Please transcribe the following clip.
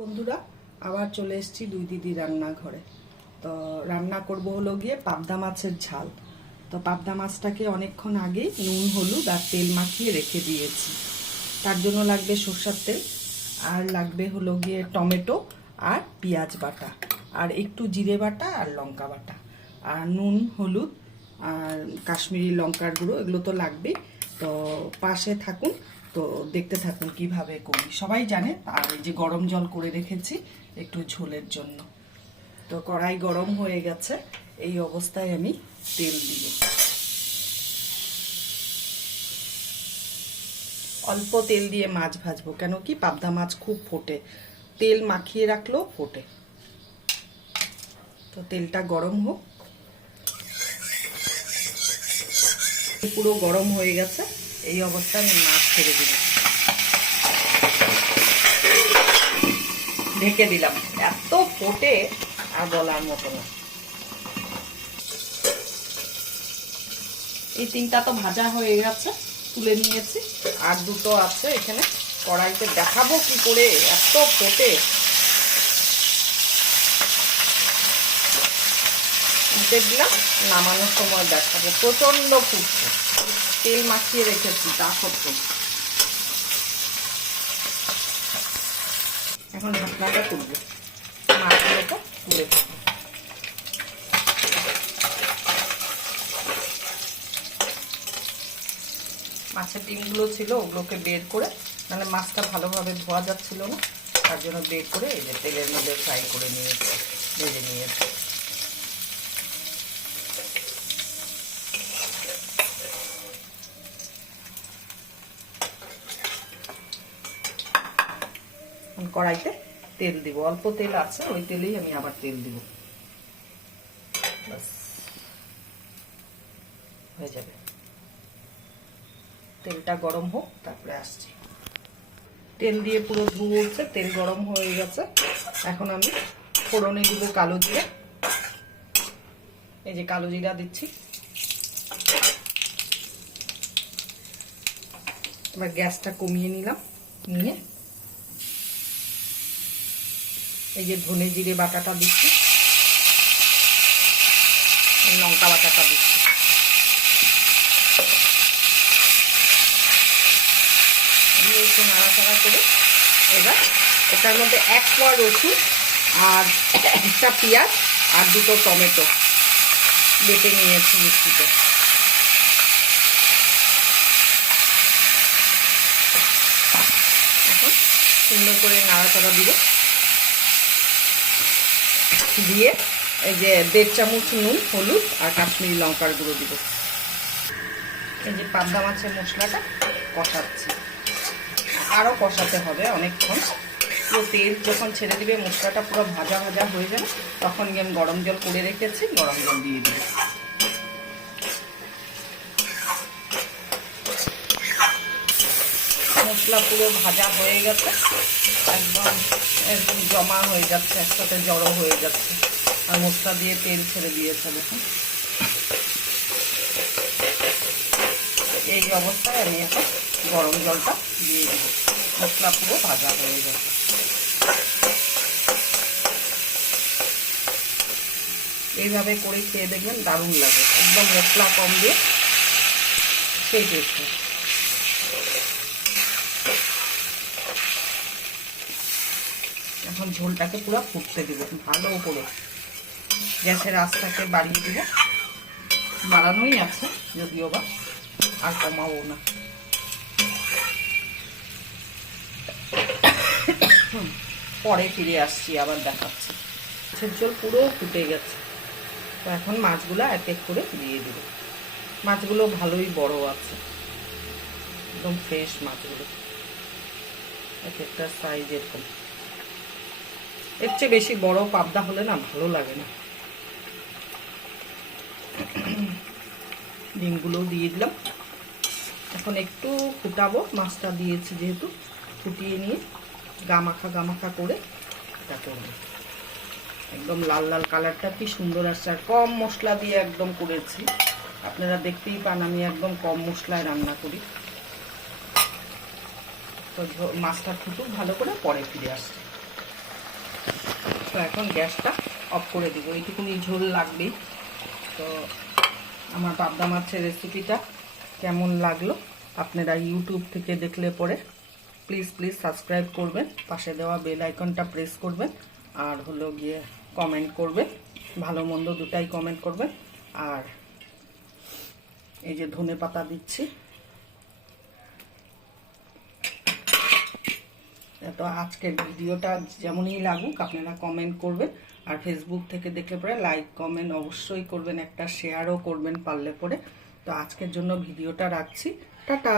বন্ধুরা আবার চলে এসেছি দুই দিদি রান্নাঘরে। তো রান্না করব হলো গিয়ে পাবদা মাছের ঝাল। তো পাবদা মাছটাকে অনেকক্ষণ আগে নুন হলুদ আর তেল মাখিয়ে রেখে দিয়েছি। তার জন্য লাগবে সরষের তেল, আর লাগবে হলো গিয়ে টমেটো আর পেঁয়াজ বাটা, আর একটু জিরে বাটা আর লঙ্কা বাটা, আর নুন হলুদ আর কাশ্মীরি লঙ্কার গুঁড়ো, এগুলো তো লাগবেই। তো পাশে থাকুন, তো দেখতে থাকুন কিভাবে করি। সবাই জানে। আর এই যে গরম জল করে রেখেছি একটু ঝোলের জন্য। তো কড়াই গরম হয়ে গেছে, এই অবস্থায় আমি তেল দিব। অল্প তেল দিয়ে মাছ ভাজবো, কেন কি পাবদা মাছ খুব ফোটে, তেল মাখিয়ে রাখলেও ফোটে। তো তেলটা গরম হোক। পুরো গরম হয়ে গেছে, এই অবস্থায় আমি মাছ ছেড়ে দিব। ঢেকে দিলাম, এত ফোটে আর বলার মতো না। এই তিনটা তো ভাজা হয়ে গেছে, তুলে নিয়েছি। আর দুটো আছে এখানে কড়াইতে, দেখাবো কি করে, এত ফোটে। উল্টে দিলাম, নামানোর সময় দেখাবো। প্রচন্ড ফুটছে, তেল মাখিয়ে রেখেছি তা সত্ত্বেও। এখন ঢাকনাটা তুলবো, মাছগুলোকে তুলে দেবো। মাছের ডিমগুলো ছিল ওগুলোকে বের করে, মানে মাছটা ভালোভাবে ধোয়া যাচ্ছিল না, তার জন্য বের করে এই যে তেলের মধ্যে ফ্রাই করে নিয়েছি, ভেজে নিয়েছি। কড়াইতে তেল দিব, অল্প তেল আছে, ওই তেলেই আমি আবার তেল দিব, বাস হয়ে যাবে। তেলটা গরম হোক, তারপরে আসছি। তেল দিয়ে পুরো ধুয়ে উঠছে, তেল গরম হয়ে গেছে। এখন আমি ফোড়নে দিব কালো জিরা। এই যে কালো জিরা দিচ্ছি। এবার গ্যাসটা কমিয়ে নিলাম, নিয়ে এই যে ধনে জিরে বাটাটা দিচ্ছি, লঙ্কা বাটাটা দিচ্ছি। দিয়ে একটু নাড়াচাড়া করে এবার এটার মধ্যে এক কোয়া রসুন আর একটা পেঁয়াজ আর দুটো টমেটো বেটে নিয়েছি মিক্সিতে। এখন সুন্দর করে নাড়াচাড়া দিব, দিয়ে এই যে 1.5 চামচ নুন হলুদ আর কাশ্মীরি লঙ্কার গুঁড়ো দিব। এই যে পাবদা মাছের মশলাটা কষাচ্ছি, আরও কষাতে হবে অনেকক্ষণ। পুরো তেল যখন ছেড়ে দিবে, মশলাটা পুরো ভাজা ভাজা হয়ে যাবে, তখন আমি গরম জল করে রেখেছি, গরম জল দিয়ে দিব। মশলা পুরো ভাজা হয়ে গেছে, একদম একদম জমা হয়ে যাচ্ছে, একসাথে জড়ো হয়ে যাচ্ছে, আর মশলা দিয়ে তেল ছেড়ে দিয়েছে দেখুন। এই অবস্থায় আমি এখন গরম জলটা দিয়ে দেবো, মশলা পুরো ভাজা হয়ে গেছে। এইভাবে করে খেয়ে দেখবেন, দারুণ লাগে, একদম মশলা কম দিয়ে সেই টেস্টে। এখন ঝোলটাকে পুরো ফুটতে দেবো ভালো করে, গ্যাসের আঁচটাকে বাড়িয়ে দেবো, বাড়ানোই আছে যদিও বা, আর কমাবো না। পরে ফিরে আসছি, আবার দেখাচ্ছি। মাছের ঝোল পুরো ফুটে গেছে। তো এখন মাছগুলো এক এক করে দিয়ে দেব। মাছগুলো ভালোই বড় আছে, একদম ফ্রেশ মাছগুলো, এক একটা সাইজ এরকম। এর চেয়ে বেশি বড় পাবদা হলে না ভালো লাগে না। ডিমগুলো দিয়ে দিলাম। এখন একটু ফুটাবো, মাছটা দিয়েছি যেহেতু, ফুটিয়ে নিয়ে গামাখা করে এটা করবো। একদম লাল লাল কালারটা কি সুন্দর আসছে, আর কম মশলা দিয়ে একদম করেছি। আপনারা দেখতেই পান আমি একদম কম মশলায় রান্না করি। তো মাছটা ফুটুক ভালো করে, পরে ফিরে আসছি। তো এখন গ্যাসটা অফ করে দিব, এইটুকুনি ঝোল লাগবেই। তো আমার পাবদা মাছের রেসিপিটা কেমন লাগলো, আপনারা ইউটিউব থেকে দেখলে পরে প্লিজ সাবস্ক্রাইব করবেন, পাশে দেওয়া বেল আইকনটা প্রেস করবেন, আর হলো গিয়ে কমেন্ট করবেন, ভালো মন্দ দুটাই কমেন্ট করবেন। আর এই যে ধনে পাতা দিচ্ছি। তো আজকের ভিডিওটা যেমনই লাগুক আপনারা কমেন্ট করবেন, আর ফেসবুক থেকে দেখলে পরে লাইক কমেন্ট অবশ্যই করবেন, একটা শেয়ারও করবেন পারলে পরে। তো আজকের জন্য ভিডিওটা রাখছি, টাটা।